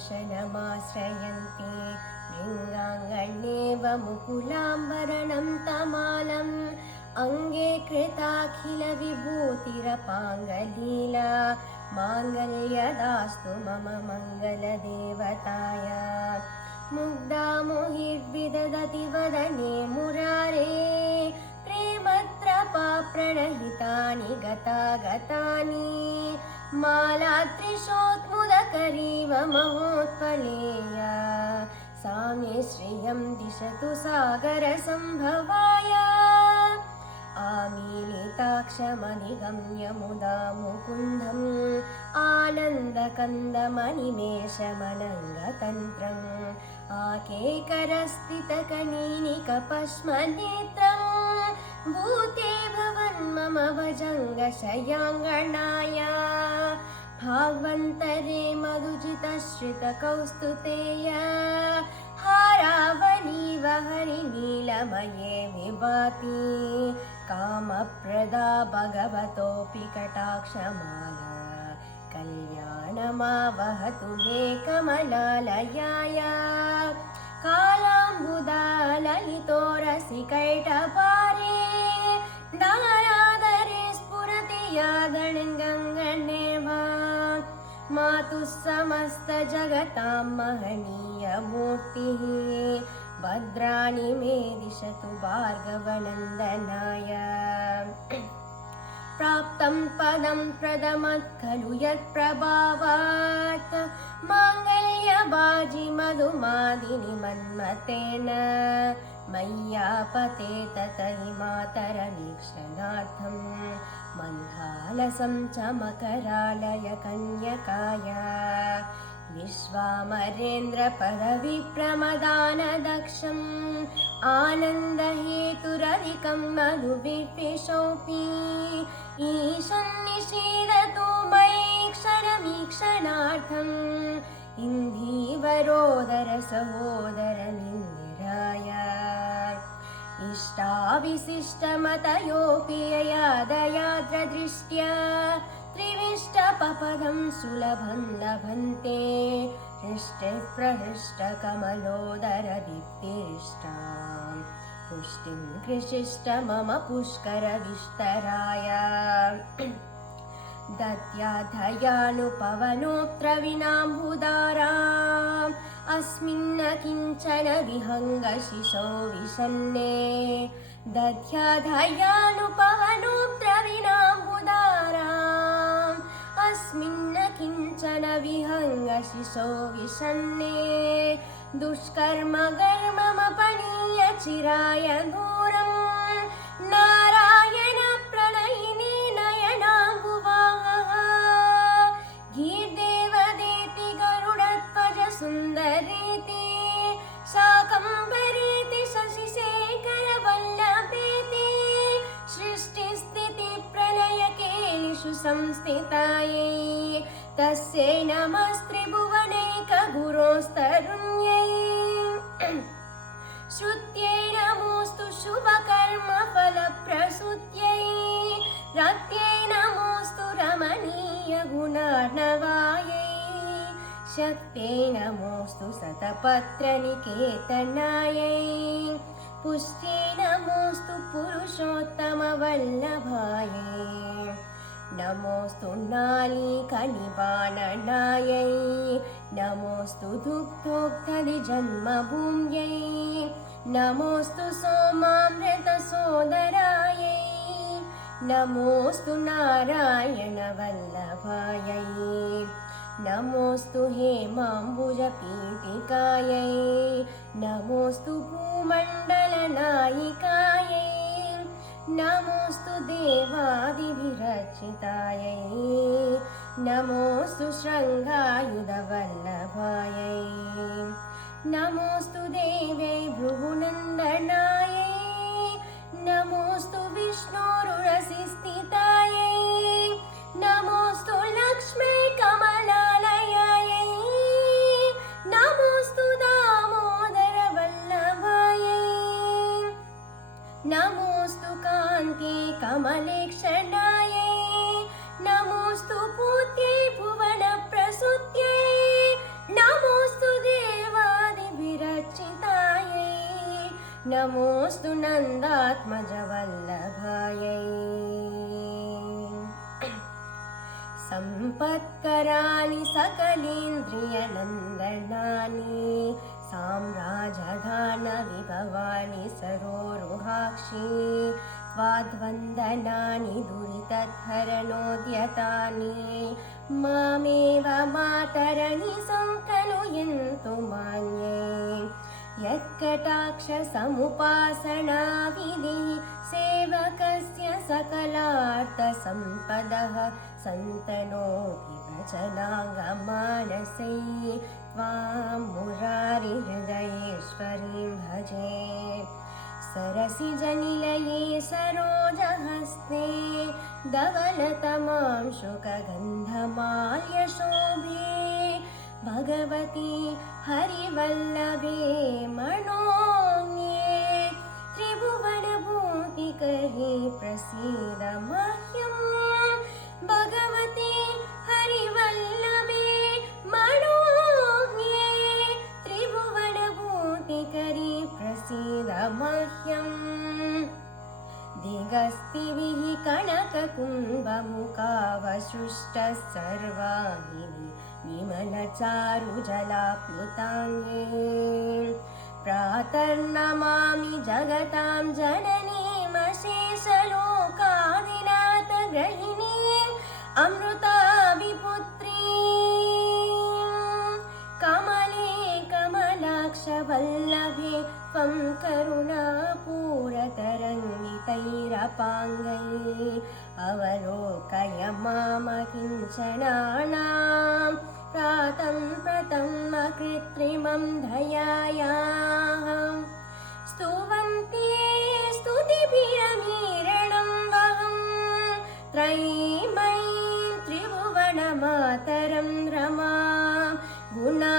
भूषणमाश्रयन्ति लिङ्गाङ्गण्येव मुकुलाम्बरणं तमालम् अङ्गे कृताखिलविभूतिरपाङ्गलीला माङ्गल्यदास्तु मम मङ्गलदेवताय मुग्धा मुहिर्विदधति वदने मुरारे प्रेमत्रपा प्रणहितानि गतागतानि मालात्रिशोत्मुदकरीव महोत्पलेया सा मे श्रियं दिशतु सागरसम्भवाय आमीलिताक्षमधिगम्य मुदा मुकुन्दम् आनन्दकन्दमनिमेषमनङ्गतन्त्रम् आकेकरस्थितकनीनिकपश्मनेत्रम् भूते भवन्मम भजङ्गशयाङ्गणाय भाग्वन्तरे मधुजितश्रितकौस्तुतेय हारावलीव हरिनीलमये विभाति कामप्रदा भगवतोऽपि कटाक्षमाला कल्याणमावहतु मे कमलालयाय कालाम्बुदा ललितोरसिकैटभारे दारादरे स्फुरति यादङ्गङ्गण्येवा मातुः समस्तजगतां महनीयमूर्तिः भद्राणि मे दिशतु भार्गवनन्दनाय प्राप्तं पदं प्रदमत् खलु यत्प्रभावात् माङ्गल्यबाजि मधुमादिनि मन्मतेन मय्यापते ततहि मातरवीक्षणार्थं मन्दालसं च मकरालय कन्यकाय विश्वामरेन्द्रपदविप्रमदानदक्षम् आनन्दहेतुरधिकं मधुविद्विषोऽपि ईशन्निषीदतु मयि क्षणमीक्षणार्थम् इन्धीवरोदर सहोदरमिन्दिराय इष्टाविशिष्टमतयोऽपि ययादयाद्रदृष्ट्या त्रिविष्टपपदं सुलभं लभन्ते हृष्टिः प्रहृष्टकमलोदरदीप्तिरिष्टां पुष्टिं कृषिष्ट मम पुष्करविस्तराय दद्याधयानुपवनोऽत्र विनाम्बुदाराम् अस्मिन्न किञ्चन विहङ्गशिशो विषन्ने दध्याधयानुपवनोऽत्र विनाम्बुदाराम् अस्मिन्न किञ्चन विहङ्गशिशो विषन्ने दुष्कर्मकर्ममपनीय चिराय दूरम् नारायण प्रणयिनी नयनाम्बुवाहः गीर्देवदेति गरुडध्वज सुन्दरेति शाकम्भरीति शशिशेखर वल्लभेति सृष्टिस्थितिप्रलयकेलिषु संस्थितायै तस्यै नमस्त्रिभुवनैकगुरोस्तरुण्यै श्रुत्यै नमोऽस्तु शुभकर्मफलप्रसूत्यै रत्यै नमोऽस्तु रमणीयगुणार्णवायै शक्त्यै नमोऽस्तु शतपत्रनिकेतनायै पुष्ट्यै नमोऽस्तु पुरुषोत्तमवल्लभायै नमोऽस्तु नालीकनिबाणनायै नमोऽस्तु दुग्धोक्तदिजन्मभूम्यै नमोऽस्तु सोमामृतसोदरायै नमोऽस्तु नारायणवल्लभायै नमोऽस्तु हेमाम्बुजपीठिकायै नमोऽस्तु भूमण्डलनायिकायै नमोऽस्तु देवादिभिरर्चितायै नमोऽस्तु शृङ्गायुधवल्लभायै नमोऽस्तु देव्यै भृगुनन्दनायै नमोऽस्तु विष्णोरुरसिस्थितायै नमोऽस्तु लक्ष्मै कमलालयायै नमोऽस्तु दामोदरवल्लभायै नमोऽस्तु कान्ते कमलेक्षणायै नमोऽस्तु पूत्यै भुवनप्रसूत्यै नमो नमोऽस्तु नन्दात्मजवल्लभायै सम्पत्कराणि सकलेन्द्रियनन्दनानि साम्राजधानविभवानि सरोरुहाक्षि त्वाद्वन्दनानि दुरितहरणोद्यतानि मामेव मातरनि सङ्कलयन्तु मान्ये यत्कटाक्षसमुपासनाविधिः सेवकस्य सकलार्थसम्पदः सन्तनोति भजनाङ्गमानसै त्वां मुरारिहृदयेश्वरीं भजे सरसिजनिलये सरोजहस्ते धवलतमां शुकगन्धमाल्यशोभे भगवती हरिवल्लभे मनोज्ञे त्रिभुवनभूतिकरे प्रसीद मह्यम् भगवती हरिवल्लभे मनोज्ञे त्रिभुवनभूतिकरे प्रसीद मह्यम् दिगस्तिभिः कनककुम्भमुखावसृष्टः सर्वाहिनी विमलचारुजलाप्लुताङ्गे प्रातर्नमामि जगतां जननीमशेषलोकादिनाथगृहिणीम् अमृताभिपुत्रीम् कमले कमलाक्षवल्लभे त्वं करुणापूरतरङ्गितैरपाङ्गैः अवलोकय मामकिञ्चनानां प्रातं प्रथमकृत्रिमं दयायाः स्तुवन्ते स्तुतिभिरमीरणं वहं त्रयीमयीं त्रिभुवनमातरं रमां गुणा